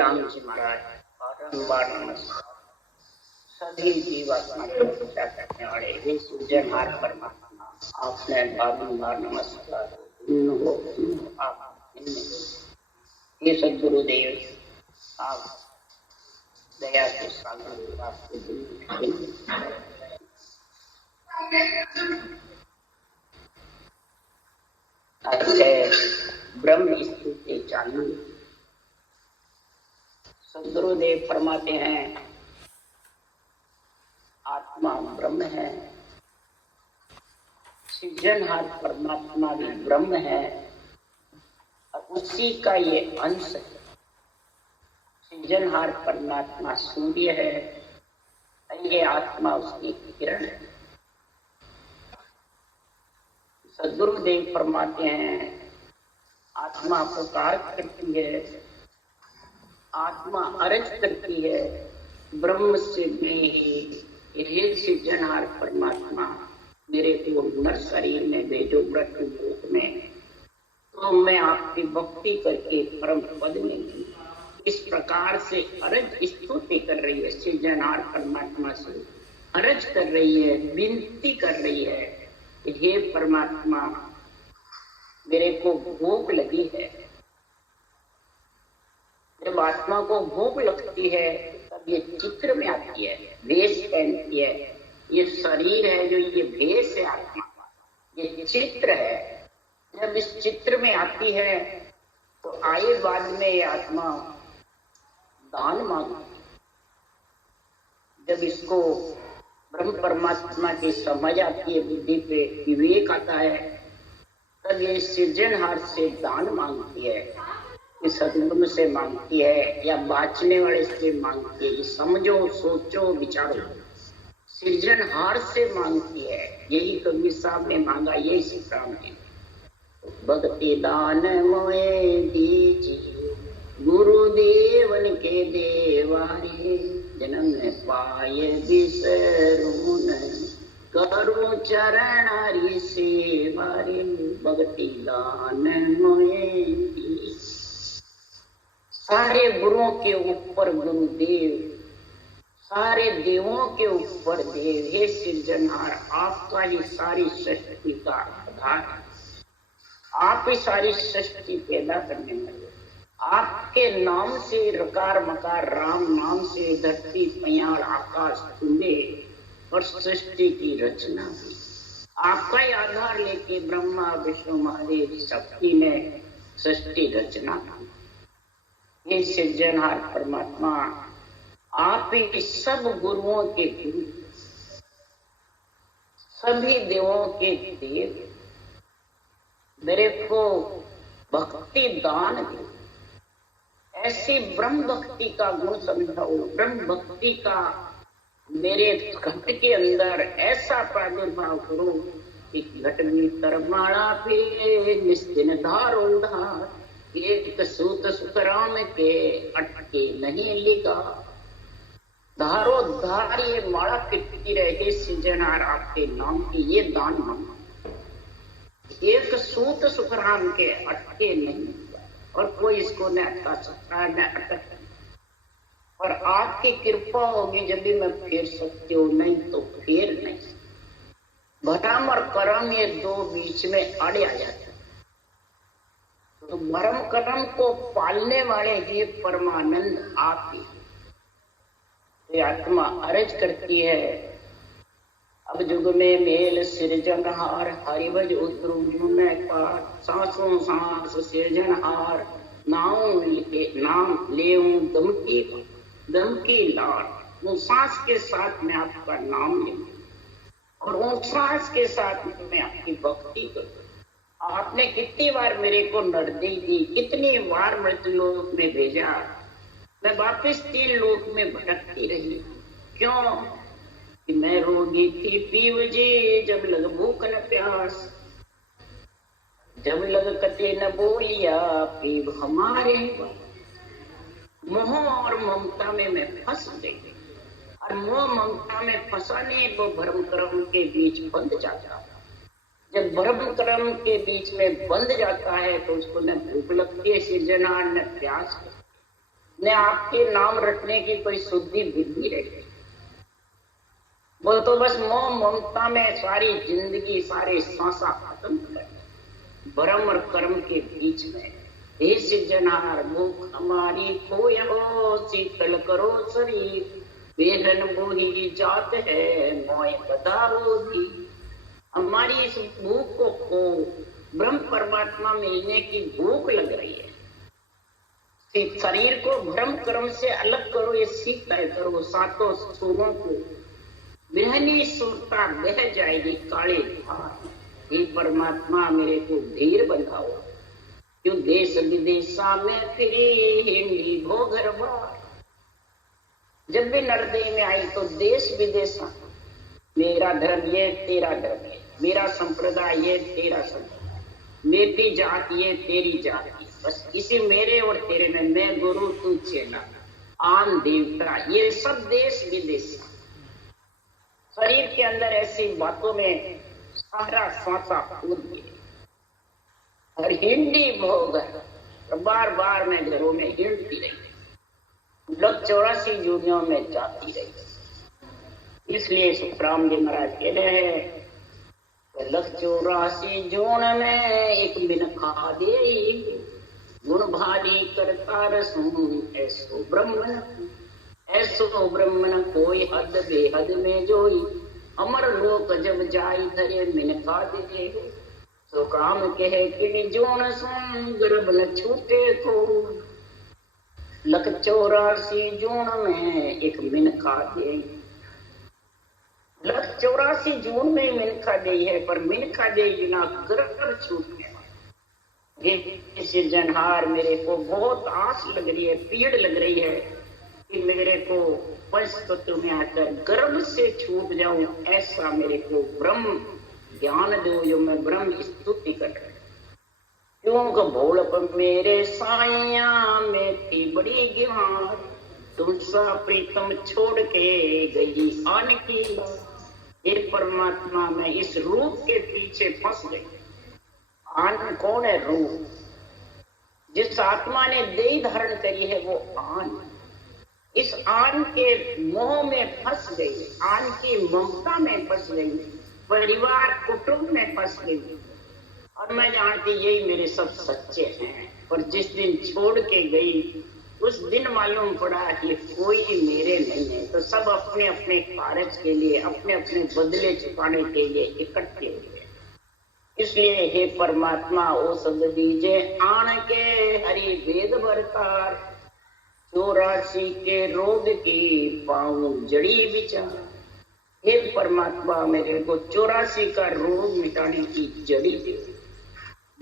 राम जी महाराज बारंबार नमस्कार। सभी जीवात्मा को पूजा करने वाले हे सृजनहार परमात्मा, आपने बारंबार नमस्कार। आप ये सद्गुरुदेव आप दया के सागर आपके ब्रह्म स्तुति चालू। सद्गुरुदेव फरमाते हैं आत्मा ब्रह्म है, सृजनहार परमात्मा भी ब्रह्म है और उसी का ये अंश है। सृजनहार परमात्मा सूर्य है, ये आत्मा उसकी किरण है। सद्गुरुदेव फरमाते हैं आत्मा पुकार करती है, आत्मा अर्ज करती है, ब्रह्म से हे सृजनहार परमात्मा मेरे को नर शरीर में भेजो मृत्यु लोक में, तो मैं आपकी भक्ति करके परम पद में। इस प्रकार से अर्ज स्तुति कर रही है, सृजनहार परमात्मा से अर्ज कर रही है, विनती कर रही है कि हे परमात्मा मेरे को भूख लगी है। जब आत्मा को भूख लगती है तब ये चित्र में आती है, वेश पहनती है। ये शरीर है जो ये वेश है आत्मा का, ये चित्र है। जब इस चित्र में आती है तो आए बाद में ये आत्मा दान मांगती है। जब इसको ब्रह्म परमात्मा की समझ आती है, बुद्धि पे विवेक आता है, तब ये सृजनहार से दान मांगती है, सदगुरु से मांगती है या बाँचने वाले से मांगती है। समझो, सोचो, विचारो, सृजनहार से मांगती है। यही कबीर साहब ने मांगा, यही सिखाम है। भक्ति दान मोए दीजिए गुरुदेवन के देवारे, जन्म पाए बिसरून करो चरण हरि सेवारे। भक्ति दान मोए सारे गुरुओं के ऊपर गुरुदेव, सारे देवों के ऊपर देव। हे सृजनहार आपका ये सारी सृष्टि का आधार है, आप ही सारी सृष्टि पैदा करने वाले। आपके नाम से रकार मकार राम नाम से धरती पयार आकाश खुले और सृष्टि की रचना हुई। आपका ही आधार लेके ब्रह्मा विष्णु महादेव शक्ति ने सृष्टि रचना की। ये सृजनहार परमात्मा आप ही सब गुरुओं के गुरु, सभी देवों के देव। मेरे को भक्ति दान दे, ऐसी ब्रह्म भक्ति का गुण समझाओ। ब्रह्म भक्ति का मेरे घट के अंदर ऐसा प्रादुर्भाव करो कि घट में तरमाणा पे निस्दिन धारो धार, एक सूत सुतराम के अटके नहीं लिखा। धारो धार ये माला पिटती रहे सृजनहार आपके नाम की, ये दान मांगो। एक सूत सुतराम के अटके नहीं और कोई इसको न अटका सकता न अटक। और आपकी कृपा होगी जब भी मैं फेर सकती हूँ, नहीं तो फेर नहीं। भरम और करम ये दो बीच में अड़े आ जाते। तो भरम कर्म को पालने वाले ही परमानंद आप ही। तो आत्मा अर्ज करती है, अब जुग में मेल सृजनहार, हरिभज उतरू में पार, सांसों सांस सृजनहार, नाम लेऊं दम की लार। वो सांस के साथ मैं आपका नाम लूं और वो सांस के साथ मैं आपकी भक्ति करूं। आपने कितनी बार मेरे को नरदी दी, कितनी बार मृत्युलोक में भेजा, मैं वापिस 3 लोक में भटकती रही। क्यों? कि मैं रोगी थी पीवजे, जब लग भूख न प्यास, जब लग कते न बोलिया पीव हमारे। मोह और ममता में मैं फंस गई और मोह ममता में फंसाने को भ्रम कर्म के बीच बंध जाता। जब भ्रम कर्म के बीच में बंध जाता है तो उसको न भूख लगती है सृजनहार, न प्यास, न आपके नाम रटने की कोई शुद्धि बुद्धि रही। वो तो बस मोह ममता में सारी जिंदगी सारे सांसा खत्म कर, भ्रम और कर्म के बीच में। हे सिरजनहार भूख हमारी खोय हो, शीतल करो शरीर, बेहन बोही जात है मोय बताओ दी। हमारी इस भूख को खो, ब्रह्म परमात्मा मिलने की भूख लग रही है। शरीर को भ्रम कर्म से अलग करो, ये सीख तय करो। सातों सुरों को बिहनी सुरता बह जाएगी काले धार। हे परमात्मा मेरे को धीर बंधाओ, क्यों देश विदेशा में फिरी हिंदी भोगर बार। जब भी नरदेह में आई तो देश विदेशा, मेरा धर्म ये तेरा धर्म है, मेरा संप्रदाय ये तेरा संप्रदाय, मेरी जात ये तेरी जात, बस इसी मेरे और तेरे में मैं गुरु तू चेला, आन देवता, ये सब देश विदेश। शरीर के अंदर ऐसी बातों में सारा सांसा कूद गया और हिंदी भोग बार बार मैं घरों में हिंडती रही, लग 84 जूनियों में जाती रही। इसलिए सुखराम जी महाराज कह रहे हैं, लग 84 जून में एक बिन खा दे, गुण भारी करता रसूं ऐसो ब्रह्मन, ऐसो ब्रह्मन कोई हद बेहद में जोई, अमर लोक जब जाई धरे मिन खा दे, सो काम कहे कि जोन सुन गर्भ न छूटे को। लख 84 जून में एक मिन खा दे, लख 84 जून में मिन खा दे है, पर मिन खा दे बिना गर्भ छूट गया। सिरजनहार मेरे को बहुत आस लग रही है, पीड़ लग रही है कि मेरे को पंच तत्व में आकर गर्भ से छूट जाऊं, ऐसा मेरे को ब्रह्म ज्ञान दो जो मैं ब्रह्म स्तुति कर रहा। क्यों भोलप मेरे साइया में थी बड़ी गिहार, तुमसा प्रीतम छोड़ के गई आन की। हे परमात्मा मैं इस रूप के पीछे फंस गई। आन कौन है? रूप। जिस आत्मा ने देह धारण करी है वो आन, इस आन के मोह में फंस गई, आन की ममता में फंस गई, परिवार कुटुंब में फंस गई। और मैं जानती यही मेरे सब सच्चे हैं, और जिस दिन छोड़ के गई उस दिन मालूम पड़ा कि कोई मेरे नहीं है। तो सब अपने अपने कार्य के लिए, अपने अपने बदले चुकाने के लिए इकट्ठे हुए। इसलिए हे परमात्मा ओ शब्द दीजे आन के हरि वेद भरतार, 84 के रोग की पाऊं जड़ी विचार। हे परमात्मा मेरे को 84 का रोग मिटाने की जड़ी दे।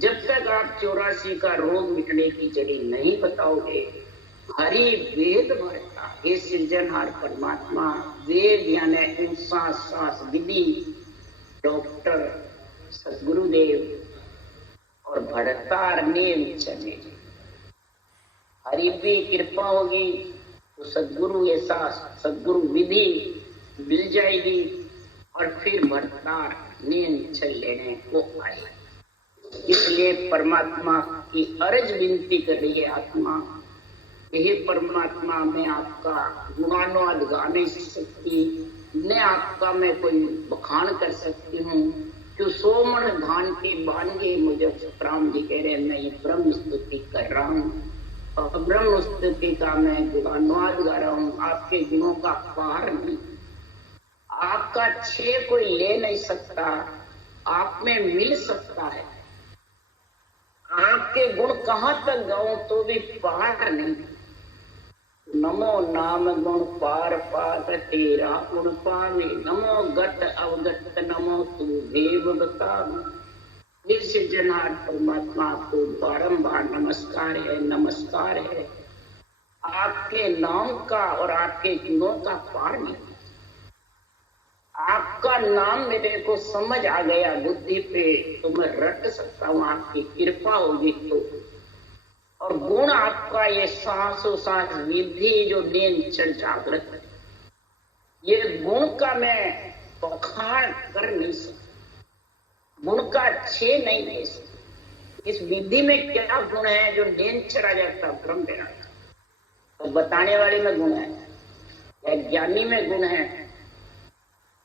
जब तक आप 84 का रोग मिटने की जड़ी नहीं बताओगे, हरि वेद भरता, हे सृजनहार परमात्मा, वेद यानी सांस सांस विधि, डॉक्टर सदगुरुदेव और भरतार नेम चले। हरि भी कृपा होगी तो सदगुरु एहसास, सदगुरु विधि मिल जाएगी, और फिर भरतार नेम चल लेने को आए। इसलिए परमात्मा की अर्ज विनती कर रही है आत्मा, यही परमात्मा मैं आपका गुणानुवाद गा नहीं सकती, न आपका मैं कोई बखान कर सकती हूँ। जो 100 मन धान के बांगे मुझे राम जी कह रहे हैं, मैं ये ब्रह्म स्तुति कर रहा हूँ, और ब्रह्म स्तुति का मैं गुणानुवाद गा रहा हूँ। आपके गुणों का पार नहीं, आपका छे कोई ले नहीं सकता, आप में मिल सकता है। आपके गुण कहाँ तक गाऊं तो भी पार नहीं। नमो नाम गुण पार पार तेरा गुण पावे, नमो गत अवगत नमो तू देव बतावे। सृजनहार परमात्मा को बारंबार नमस्कार है, नमस्कार है। आपके नाम का और आपके गुणों का पार नहीं। आपका नाम मेरे को समझ आ गया बुद्धि पे, तो मैं रट सकता हूँ, आपकी कृपा होगी तो। और गुण आपका ये सांसों सांस विधि जो दिन चढ़ जागृत है, ये गुण का मैं बखान कर नहीं सकता, गुण का छे नहीं दे सकता। इस विधि में क्या गुण है जो दिन चढ़ा जाता ब्रह्म बेरा। तो बताने वाले में गुण है या ज्ञानी में गुण है,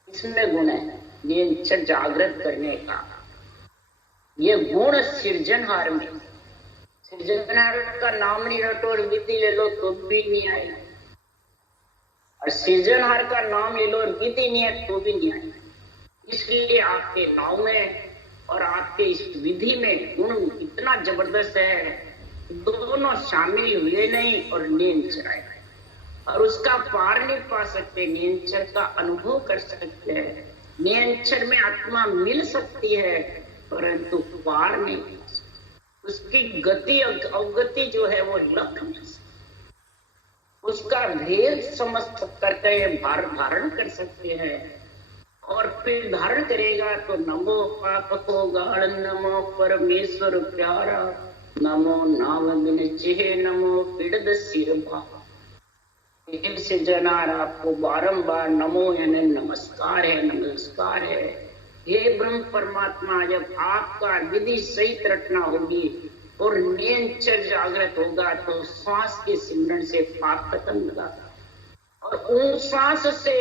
इसमें गुण है निरंतर जागृत करने का। ये गुण सृजनहार में, सृजनहार का नाम नहीं रटो और विधि ले लो तो भी नहीं आएगा, और सृजनहार का नाम ले लो और विधि नहीं है तो भी नहीं आएगा। इसलिए आपके नाम में और आपके इस विधि में गुण इतना जबरदस्त है, दोनों शामिल हुए नहीं और निरंतर आए, और उसका पार नहीं पा सकते, निरंतर का अनुभव कर सकते हैं। निरंतर में आत्मा मिल सकती है परंतु पार नहीं, उसकी गति अवगति जो है वो लख नहीं सकती, उसका भेद समझ करके भार धारण कर सकते हैं, और फिर धारण करेगा तो नमो पाप को गाढ़, नमो परमेश्वर प्यारा, नमो नाम बिन चिहे, नमो पीड़द सिर भाव। से जनार आपको बारंबार नमो यानी नमस्कार है, नमस्कार है। हे ब्रह्म परमात्मा, जब आपका विधि सही रटना होगी और निरंतर जागृत होगा तो श्वास के सिमरन से पाप खत्म होगा, और उन श्वास से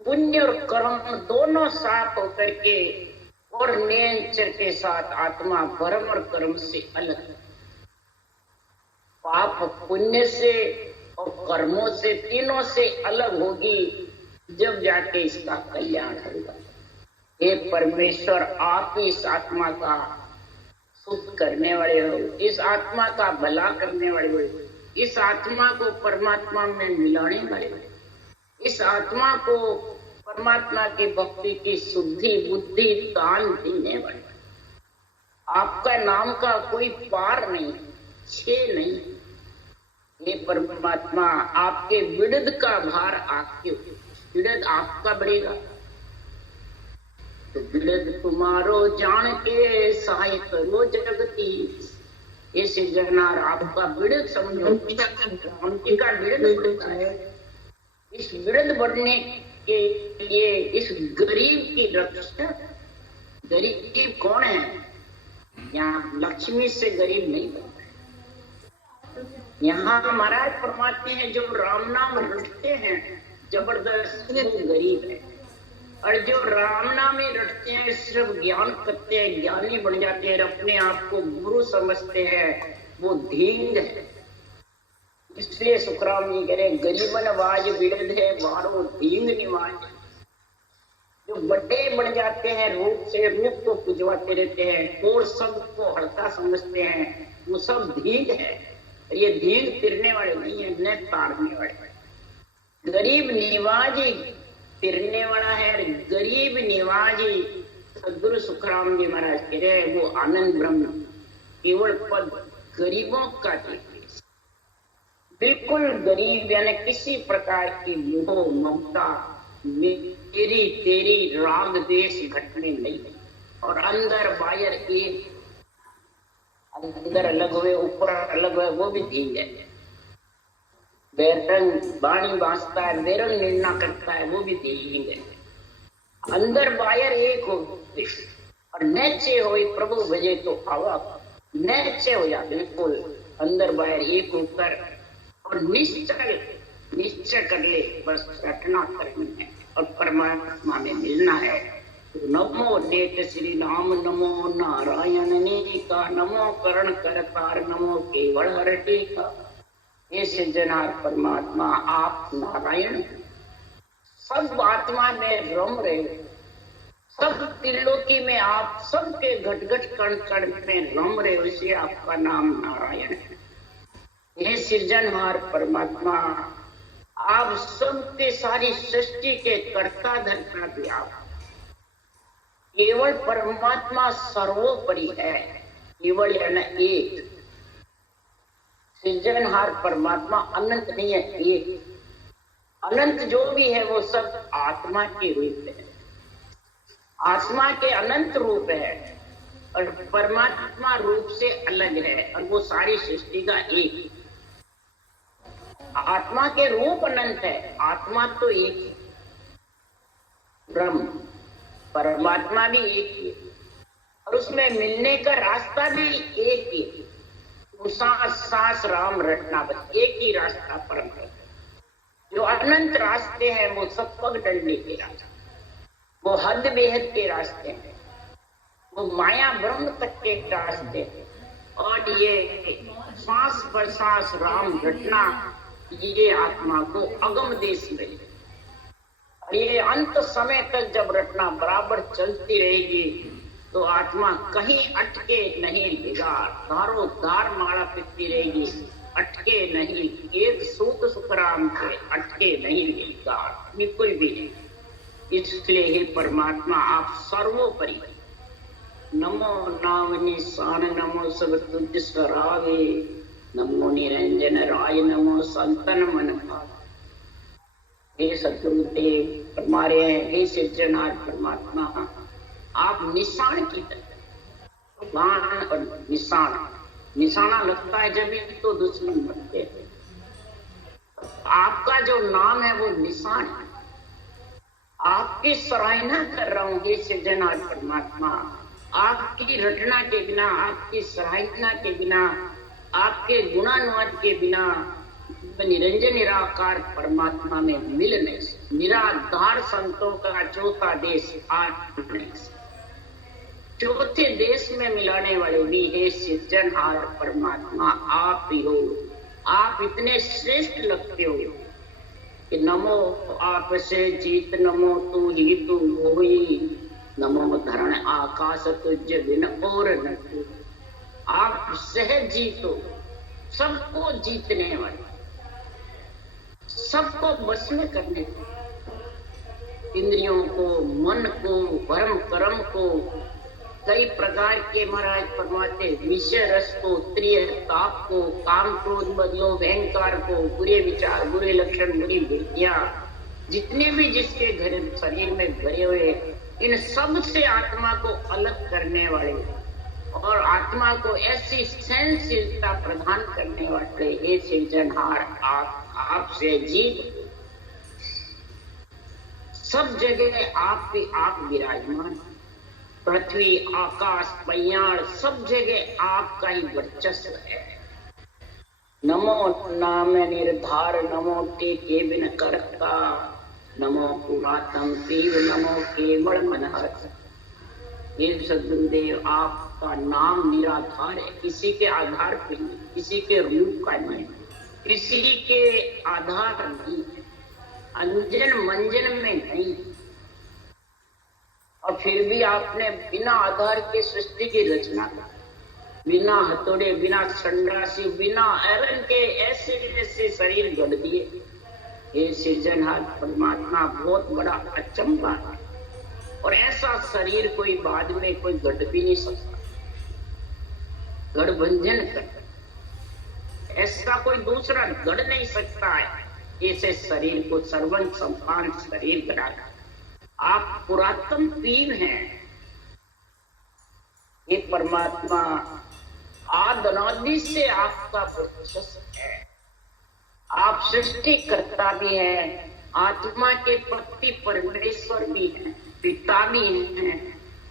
पुण्य और कर्म दोनों साफ होकर के और निरंतर के साथ आत्मा कर्म और कर्म से अलग, पाप पुण्य से और कर्मों से, तीनों से अलग होगी, जब जाके इसका कल्याण होगा। हे परमेश्वर, आप इस आत्मा का शुद्ध करने वाले हो, इस आत्मा का भला करने वाले हो, इस आत्मा को परमात्मा में मिलाने वाले हो, इस आत्मा को परमात्मा की भक्ति की शुद्धि बुद्धि दान देने वाले। आपका नाम का कोई पार नहीं, छे नहीं। हे परमात्मा, आपके विड़द का भार आपके, विड़द आपका बढ़ेगा तो विड़द तुम्हारो जान के सहाय करो जगती। ये सृजनहार आपका विड़द समझो, उनकी का विड़द बढ़ता है। इस विड़द बढ़ने के लिए इस गरीब की रक्षा, गरीब कौन है? यहाँ लक्ष्मी से गरीब नहीं बनता, यहाँ महाराज फरमाते हैं जो राम नाम रटते हैं जबरदस्त वो गरीब है, और जो राम नाम ही रटते हैं सिर्फ ज्ञान करते हैं, ज्ञानी बन जाते हैं, अपने आप को गुरु समझते हैं, वो धींग है। इसलिए सुखराम जी कह रहे गरीबन वाज विड़द है वारो धींग निवाज। जो बड़े बन जाते हैं रूप से, रूप को पुजवाते रहते हैं और सबको हल्का समझते हैं, वो सब धींग है। ये धींग तिरने वाले नहीं है, न ताड़ने वाले। गरीब निवाजी तिरने वाला है, गरीब निवाजी सदगुरु सुखराम जी महाराज कह रहे हैं वो आनंद ब्रह्म केवल पद गरीबों का बिल्कुल गरीब, यानी किसी प्रकार की मोह ममता मेरी तेरी राग देश घटने नहीं, और अंदर बाहर एक, अंदर अलग हुए ऊपर अलग हुए वो भी धींग है। बेरंग बाणी बांसता है, बेरंग निर्णय करता है, वो भी धींग है। अंदर बाहर एक हो और नैचे हो प्रभु भजे तो आवा, नैचे हो जा बिल्कुल अंदर बाहर एक होकर, और निश्चय कर ले बस रटना करनी है और परमात्मा में मिलना है। नमो नेत श्री राम, नमो नारायण नी का, नमो करण करतार, नमो केवल हरटे का। ये सृजनहार परमात्मा आप नारायण, सब आत्मा में रम रहे, सब त्रिलोकी में आप सबके घट घट कण कण में रम रहे, इसलिए आपका नाम नारायण है। ये सृजनहार परमात्मा आप सबके सारी सृष्टि के कर्ता धर्ता भी आप, केवल परमात्मा सर्वोपरि है, केवल यानी एक। सृजनहार परमात्मा अनंत नहीं है, एक। अनंत जो भी है वो सब आत्मा के रूप है, आत्मा के अनंत रूप है, और परमात्मा रूप से अलग है, और वो सारी सृष्टि का एक। आत्मा के रूप अनंत है, आत्मा तो एक ही, ब्रह्म परमात्मा भी एक ही, और उसमें मिलने का रास्ता भी एक ही। सांस सांस राम रटना, बस एक ही रास्ता परम है। जो अनंत रास्ते हैं वो सब पग डंडे के रास्ते, वो हद बेहद के रास्ते हैं, वो माया ब्रह्म तक के रास्ते हैं। और ये सांस पर सांस राम रटना, ये आत्मा को अगम देश में, ये अंत समय तक जब रटना बराबर चलती रहेगी तो आत्मा कहीं अटके नहीं लेगा। धारो धार माला पिटती रहेगी, अटके नहीं। एक सूत सुखराम के अटके नहीं लेगा, बिल्कुल भी नहीं। इसलिए हे परमात्मा आप सर्वोपरि, नमो नाम निशान, नमो सब तुझ सरावे, नमो निरंजन राय, नमो संतन मन भावे। हे सद्गुरुदेव फरमा रहे हैं, हे सिद्धनाथ परमात्मा आप निशान की तरह, बाण और निशाना लगता है जब तो दुश्मन मरते हैं। आपका जो नाम है वो निशान है। आपकी सराहना कर रहा हूँ हे सिद्धनाथ परमात्मा। आपकी रटना के बिना, आपकी सराहना के बिना, आपके गुणानुवाद के बिना निरंजन निराकार परमात्मा में मिल नहीं सकते। निराधार संतों का चौथा देश आठ नहीं सकते। चौथे देश में मिलाने वाले भी हे सिद्धनाथ परमात्मा आप ही हो। आप इतने श्रेष्ठ लगते हो कि नमो आप से जीत, नमो तू ही तू होई, नमो धरण आकाश तुझ बिन और न तू। आप सहज जीतो, सबको जीतने वाले, सबको बस में करने वाले, इंद्रियों को, मन को, भरम कर्म को, कई प्रकार के महाराज फरमाते विषय रस को, त्रिय ताप को, काम क्रोध बदलो अहंकार को, बुरे विचार, बुरे लक्षण, बुरी वृत्तियां, जितने भी जिसके घर शरीर में भरे हुए, इन सब से आत्मा को अलग करने वाले और आत्मा को ऐसी सहनशीलता प्रदान करने वाले हे सिरजनहार आपसे जीत। सब जगह आप विराजमान, पृथ्वी आकाश पयाण सब जगह आपका ही वर्चस्व है। नमो नाम निर्धार, नमो टेके बिन करता, नमो पुरातन पीव, नमो केवल मनहर। हे सद्गुरुदेव आपका नाम निराधार है, किसी के आधार पे नहीं, किसी के रूप का नहीं, किसी के आधार नहीं, अंजन मंजन में नहीं। और फिर भी आपने बिना आधार के सृष्टि की रचना की, बिना हथौड़े, बिना संडासी, बिना आयरन के ऐसे ऐसे शरीर गढ़ दिए। ये सृजनहार परमात्मा बहुत बड़ा अचंभा है, और ऐसा शरीर कोई बाद में कोई गढ़ भी नहीं सकता, गढ़भंजन कर, ऐसा कोई दूसरा गढ़ नहीं सकता है ऐसे शरीर को, सर्वन संपान शरीर बनाना। आप पुरातन पीव हैं ये परमात्मा, आदि से आपका वर्चस्व है। आप सृष्टि करता भी हैं, आत्मा के पति परमेश्वर भी हैं, पिता भी हैं,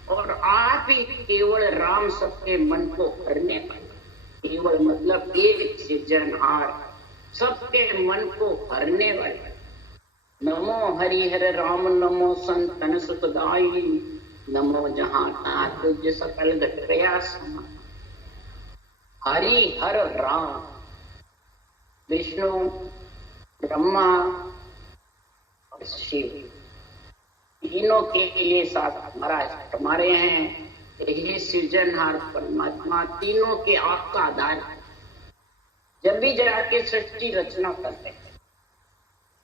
और आप ही केवल राम सबके मन को हरने वाले। केवल मतलब एक सृजनहार, सबके मन को हरने वाले। नमो हरिहर राम, नमो संतन सुखदाई, नमो जहां तुझ सकल घट गया समा। हरि हर राम, विष्णु, ब्रह्मा और शिव, तीनों के लिए साथ महाराज हमारे हैं। यही सृजनहार परमात्मा तीनों के आपका आधार है। जब भी जाके सृष्टि रचना करते हैं,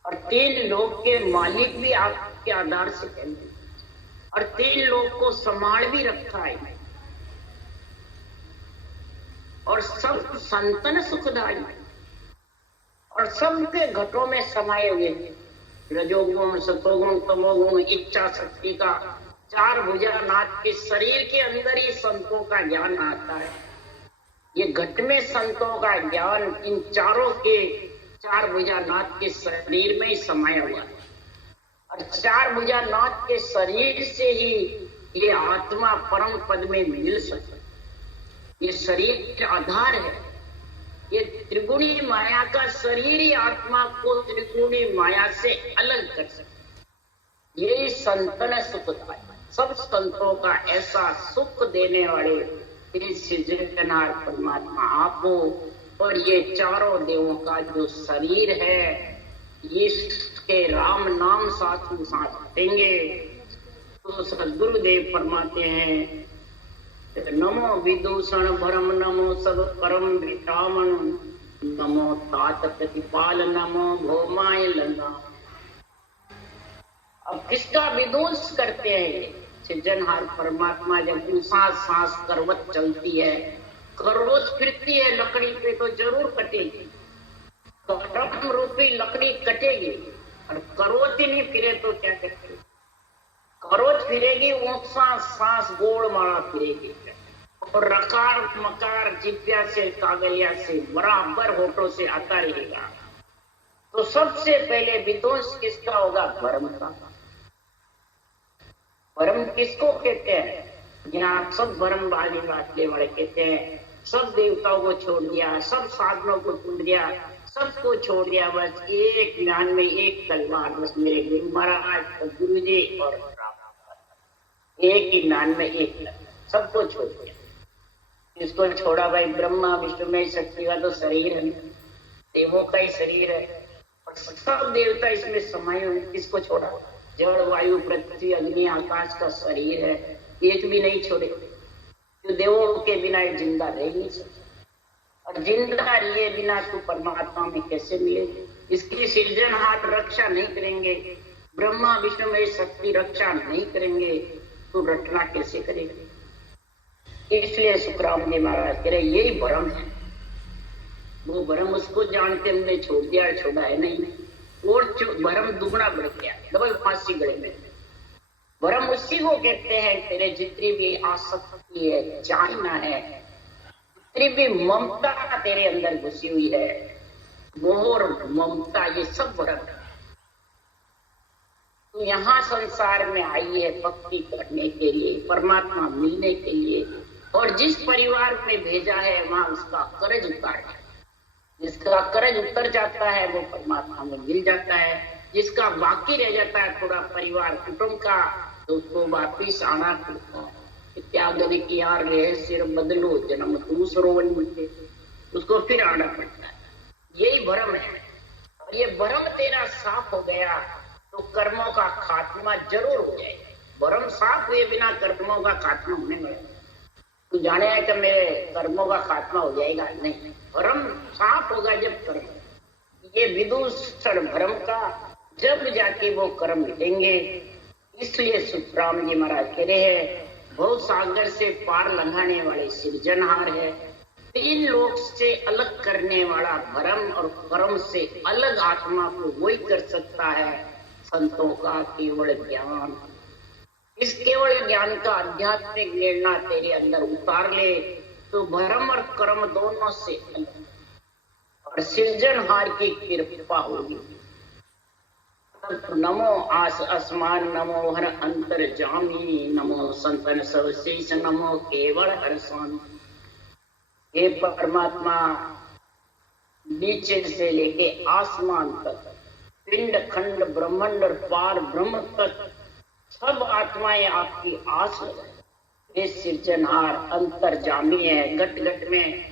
और 3 लोक के मालिक भी आपके आधार से कहते, और 3 लोक को संभाल भी रखा है, और सब संतन सुखदाई, और सबके घटों में समाये हुए हैं। रजोगुण, सतोगुण, तमोगुण, इच्छा शक्ति का 4 भुजानाथ के शरीर के अंदर ही संतों का ज्ञान आता है। ये घट में संतों का ज्ञान इन चारों के 4 भुजानाथ के शरीर में ही समाया हुआ है, और 4 भुजानाथ के शरीर से ही ये आत्मा परम पद में मिल सके। ये शरीर के आधार है, ये त्रिगुणी माया का शरीर ही आत्मा को त्रिगुणी माया से अलग कर सकता। यही संतन सुखदाय, सब संतों का ऐसा सुख देने वाले सृजनहार परमात्मा आप हो। और ये चारों देवों का जो शरीर है, इसके राम नाम साथ देंगे। तो सदगुरुदेव फरमाते हैं, नमो विदूषण भरम, नमो सब परम विटामन, नमो तात प्रतिपाल, नमो भौमाय लंगा। अब किसका विदूष करते हैं? सृजनहार परमात्मा जब सांस सांस करवट चलती है, खरगोश फिरती है लकड़ी पे तो जरूर कटेगी, करम रूपी लकड़ी कटेगी। और करोच ही नहीं फिरे तो क्या करेगी? करोच फिरेगी, वो सांस गोल मारा फिरेगी। और रकार मकार जिव्या से कागलिया से बराबर होठों से आता रहेगा। तो सबसे पहले विध्वंस किसका होगा? भ्रम का। भ्रम किसको कहते हैं? यहाँ सब भ्रमबाजी बातने वाले कहते हैं सब देवताओं को छोड़ दिया, सब साधनों को छोड़ दिया, सबको छोड़ दिया, बस एक ज्ञान में एक तलवार, बस मेरे गुरु महाराज गुरु जी और एक ही ज्ञान में एक तलवार, सबको छोड़ दिया। इसको छोड़ा भाई? ब्रह्मा विष्णु में शक्ति का तो शरीर है, देवों का ही शरीर है, और सब देवता इसमें समाये हुए। किसको छोड़ा? जल वायु पृथ्वी अग्नि आकाश का शरीर है, एक भी नहीं छोड़े। जो देवों के बिना जिंदा रह नहीं सकता, और जिंदा रहे बिना तो परमात्मा में कैसे मिलेगी? इसकी सृजनहार रक्षा नहीं करेंगे, ब्रह्मा विष्णु में शक्ति रक्षा नहीं करेंगे, तो रटना कैसे करेंगे? इसलिए सुखराम जी महाराज कह रहे यही भ्रम है। वो भ्रम उसको जानते हमने छोड़ दिया, छोड़ा है नहीं, और भ्रम दुगना बढ़ गया, डबल फांसी गले में। भ्रम उसी को कहते हैं तेरे जितनी भी आसक्ति है, चाहना है, जितनी भी ममता तेरे अंदर घुसी हुई है, मोह और ममता, ये सब भ्रम है। तो यहाँ संसार में आई है भक्ति करने के लिए, परमात्मा मिलने के लिए, और जिस परिवार में भेजा है वहां उसका कर्ज उतारना। जिसका कर्ज उतर जाता है वो परमात्मा में मिल जाता है, जिसका बाकी रह जाता है थोड़ा परिवार कुटुंब का, तो उसको वापिस आना पड़ता है। त्यागने की यार रहे सिर बदलो जन्म दूसरों मिलते, उसको फिर आना पड़ता है। यही भ्रम है। और ये भ्रम तेरा साफ हो गया तो कर्मों का खात्मा जरूर हो जाएगा। भ्रम साफ हुए बिना कर्मों का खात्मा होने वाला। तू जाने है कि मेरे कर्मों का खात्मा हो जाएगा? नहीं, भ्रम साफ होगा जब कर्म, ये विदूषण भ्रम का, जब जाके वो कर्म मिटेंगे। इसलिए सुखराम जी महाराज कह रहे हैं भव सागर से पार लंघाने वाले सृजनहार है, तीन लोक से अलग करने वाला भ्रम और कर्म से अलग आत्मा को वही कर सकता है संतों का केवल ज्ञान। इस केवल ज्ञान का आध्यात्मिक निर्णय तेरे अंदर उतार ले तो भ्रम और कर्म दोनों से अलग और सृजनहार की कृपा होगी। नमो आसमान, नमो हर अंतर जामी, नमो संतन सर्वशेष, नमो केवल हर स्वामी। हे परमात्मा, नीचे से लेके आसमान तक, पिंड खंड ब्रह्मांड और पार ब्रह्म तक सब आत्माएं आपकी आस लगाए। ये सृजनहार अंतर जामी है, गट गट में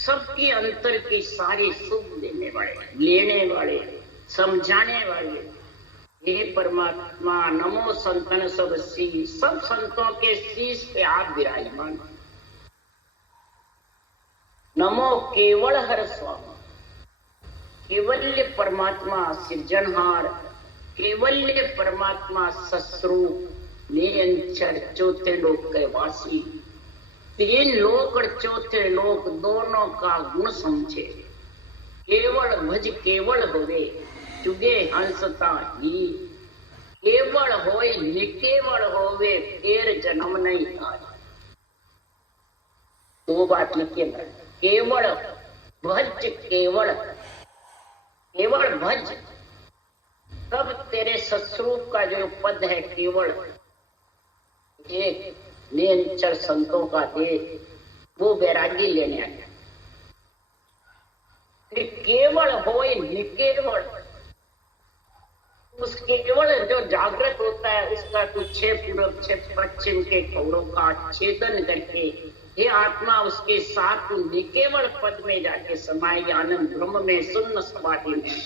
सबकी अंतर की सारी सुख देने वाले, लेने वाले, समझाने वाले। हे परमात्मा, नमो संतन सब शीश, सब संतों के शीश पे आप विराजमान। नमो केवल हर स्वामी, केवल्य परमात्मा सृजनहार, केवल्य परमात्मा सस्वरूप, निरंतर चौथे लोक के वासी। तीन लोक और चौथे लोक दोनों का गुण समझे। केवल भज केवल होवे, चुगे हंसता ही। केवल होए निकेवल होवे, फिर जन्म नहीं आए। दो बात लिखिए, केवल भज केवल, केवल भज, तब तेरे सस्वरूप का जो पद है केवल, एक निरंतर संतों का दे, वो वैरागी लेने आया। फिर केवल होए निकेवल, उस केवल जो जागृत होता है उसका तो 6 पूरब 6 पश्चिम के कौड़ों का छेदन करके ये आत्मा उसके साथ निकेवल पद में जाके समाएगी, आनंद ब्रह्म में, शून्य समाधि में।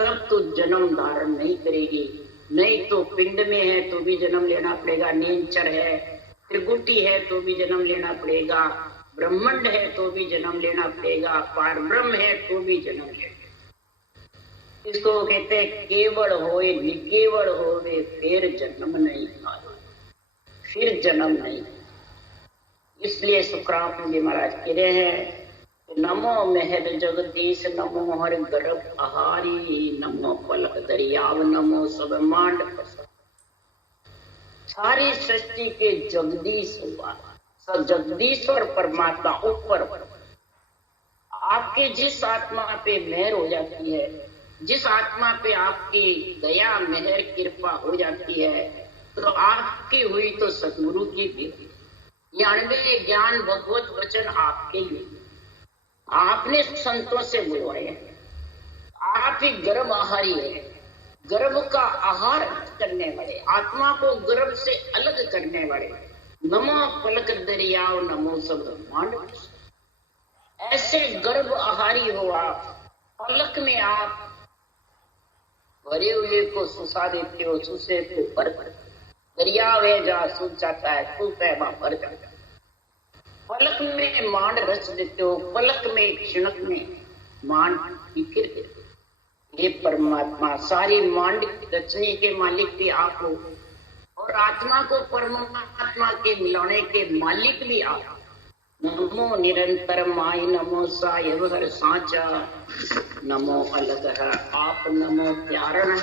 तब तो जन्म धारण नहीं करेगी, नहीं तो पिंड में है तो भी जन्म लेना पड़ेगा, नींचर है, त्रिगुटी है तो भी जन्म लेना पड़ेगा, ब्रह्मांड है तो भी जन्म लेना पड़ेगा, पार ब्रह्म है तो भी जन्म लेना। इसको कहते हैं केवल होए निकेवल होवे, फिर जन्म नहीं आए, फिर जन्म नहीं। इसलिए सुखराम जी महाराज कह रहे हैं, नमो मेहर जगदीश, नमो हर गर्भ आहारी, नमो पलक दरियाव, नमो सब मांड। सारी सृष्टि के जगदीश हुआ, सब जगदीश्वर परमात्मा ऊपर। आपके जिस आत्मा पे मेहर हो जाती है, जिस आत्मा पे आपकी दया मेहर कृपा हो जाती है, तो आपकी हुई तो सतगुरु की भी। 99 ज्ञान भगवत वचन आपके लिए, आपने संतों से बुलवाए, आप ही गर्भ आहारी है, गर्भ का आहार करने वाले, आत्मा को गर्भ से अलग करने वाले। नमो पलक दरियाव, नमो सब ब्रह्मांड। ऐसे गर्भ आहारी हो आप, पलक में आप भरे हुए को सुसा देते हो, सुसे को भर दरिया है जहाँ सूख जाता है, सूख है वहां भर जाता है। पलक में मांड रच देते हो, पलक में क्षणक में मांड बिखर देते हो। ये परमात्मा सारी मांड रचने के मालिक भी आप हो, और आत्मा को परमात्मा के मिलाने के मालिक भी आप। नमो निरंतर माय, नमो सायब हर सांचा, नमो अलग है आप, नमो त्यारण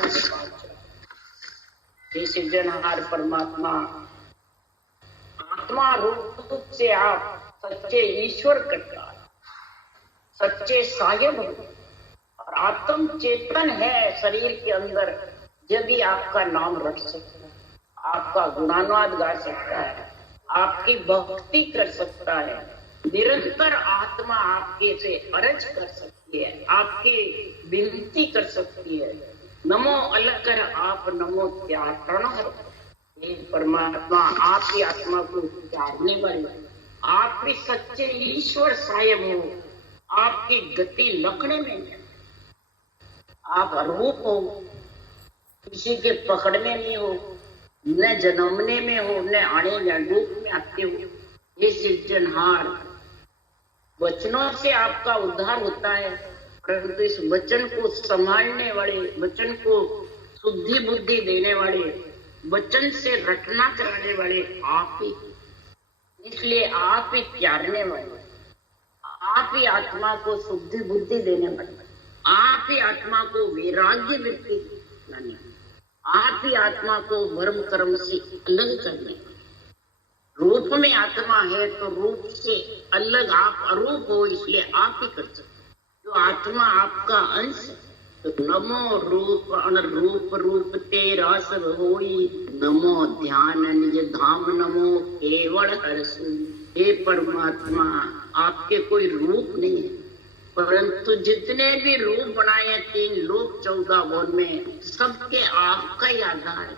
सृजनहार परमात्मा। आत्मा रूप से आप सच्चे ईश्वर करता, सच्चे सायब, और आत्म चेतन है शरीर के अंदर, जब भी आपका नाम रट सकता है, आपका गुणानुवाद गा सकता है, आपकी भक्ति कर सकता है। निरंतर आत्मा आपके से अर्ज कर सकती है, आपकी विनती कर सकती है। नमो अलग कर आप, नमो त्यागण। परमात्मा आप ही आत्मा को त्यागने वाले, आप भी सच्चे ईश्वर सायब हो। आपकी गति लखने में है, आप अरूप हो, किसी के पकड़ने में हो, न जन्मने में हो, न आने या रूप में आते हो। ये सृजनहार वचनों से आपका उद्धार होता है, परंतु इस वचन को संभालने वाले, वचन को शुद्धि बुद्धि देने वाले, वचन से रटना कराने वाले आप ही। इसलिए आप ही त्यागने वाले, आप ही आत्मा को शुद्धि बुद्धि देने वाले, आप ही आत्मा को वैराग्य वृत्ति लाने, आप ही आत्मा को धर्म कर्म से अलग करने। रूप में आत्मा है तो रूप से अलग आप अरूप हो, इसलिए आप ही कर सकते। जो आत्मा आपका अंश, तो नमो रूप अनरूप रूप तेरा सब होई, नमो ध्यान निज धाम, नमो केवल हरसु। हे परमात्मा, आपके कोई रूप नहीं है, परंतु जितने भी रूप बनाए 3 लोक 14 भुवन में, सबके आपका ही आधार है,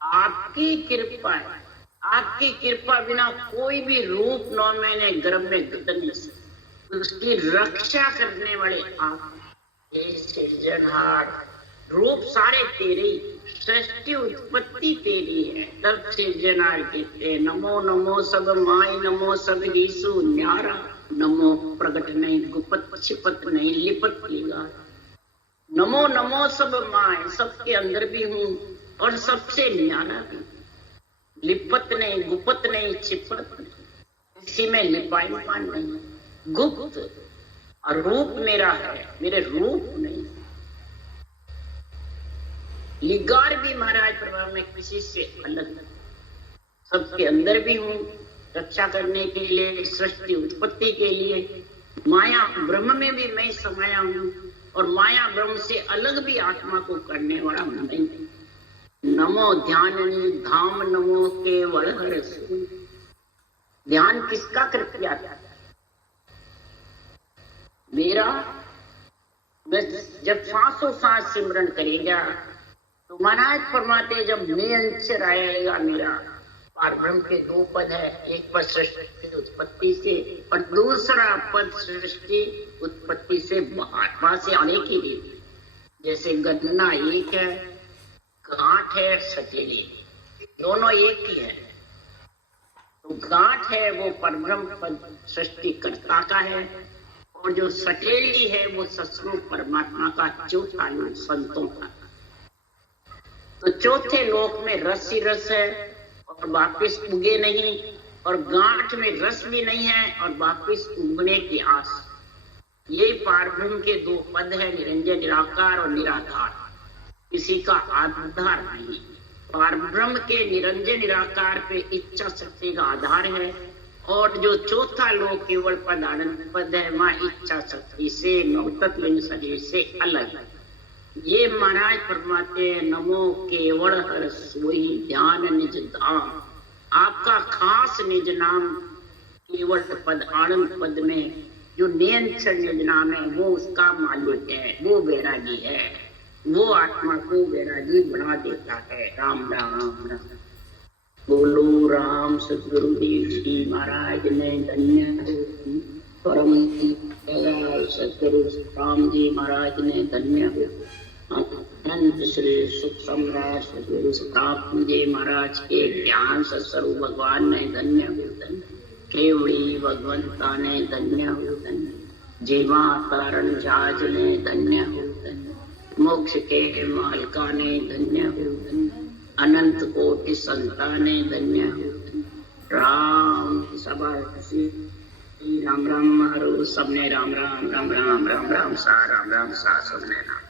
आपकी कृपा है। आपकी कृपा बिना कोई भी रूप 9 महीने गर्भ में घट नहीं सकता। उसकी रक्षा करने वाले आप, सृजनहार। रूप सारे तेरे ही, सृष्टि उत्पत्ति तेरी है, तब सृजनहार कहते हैं। नमो नमो सब माय, नमो सब ईसु न्यारा, नमो प्रगट नहीं गुपत छिपत नहीं लिपत लिगा। नमो नमो सब माय, सबके अंदर भी हूँ और सबसे न्यारा भी, लिपत नहीं गुपत नहीं छिपत नहीं, इसी में लिपायमान नहीं, गुप्त। और रूप मेरा है, मेरे रूप नहीं। लिगार भी महाराज प्रभाव में किसी से अलग नहीं, सबके अंदर भी हूँ, रक्षा करने के लिए, सृष्टि उत्पत्ति के लिए। माया ब्रह्म में भी मैं समाया हूँ, और माया ब्रह्म से अलग भी आत्मा को करने वाला नहीं। नमो ध्यान धाम, नमो केवल हरसु। ध्यान किसका करके आता है? मेरा बस जब सांसों सांस सिमरन करेगा तो महाराज फरमाते जब निरंतर आएगा मेरा। पार ब्रह्म के दो पद है, एक पद सृष्टि उत्पत्ति से और दूसरा पद सृष्टि उत्पत्ति से बाहर, वहां से आने की रीति। जैसे गन्ना एक है, गांठ है, सटेली, दोनों एक ही है। तो गांठ है वो परब्रह्म पद सृष्टि कर्ता का है, और जो सटेली है वो सतस्वरूप परमात्मा का चौथा लोक संतों का। तो चौथे लोक में रस ही रस है और वापिस उगे नहीं, और गांठ में रस भी नहीं है और वापिस उगने की आस। ये पारब्रह्म के दो पद है, निरंजन निराकार और निराधार, किसी का आधार नहीं। पारब्रह्म के निरंजन निराकार पे इच्छा शक्ति का आधार है, और जो चौथा लोक केवल पद आनंद पद है, वहाँ इच्छा शक्ति से नवतत्व शरीर से अलग है। ये महाराज फरमाते हैं नमो केवल हर सोई ध्यान निज धाम। आपका खास निज नाम केवल पद आनंद पद में जो नियंत्रण निज नाम है वो उसका मालिक है, वो वैरागी है, वो आत्मा को वैरागी बना देता है। राम राम राम। बोलो राम सतगुरुदेव जी महाराज ने धन्य, परम सतगुरु राम जी महाराज ने धन्य, अनंत श्री सुख सम्राट सतगुरु प्राप्त जी महाराज के ज्ञान सत्स्वरूप भगवान ने धन्य, केवड़ी भगवंता ने धन्य, जीवा कारण जाज ने धन्य, मोक्ष के मालिका ने धन्य, अनंत कोटि संता ने धन्य। राम सभा राम राम हरो सबने राम राम राम राम राम राम सा राम राम सा सबने राम।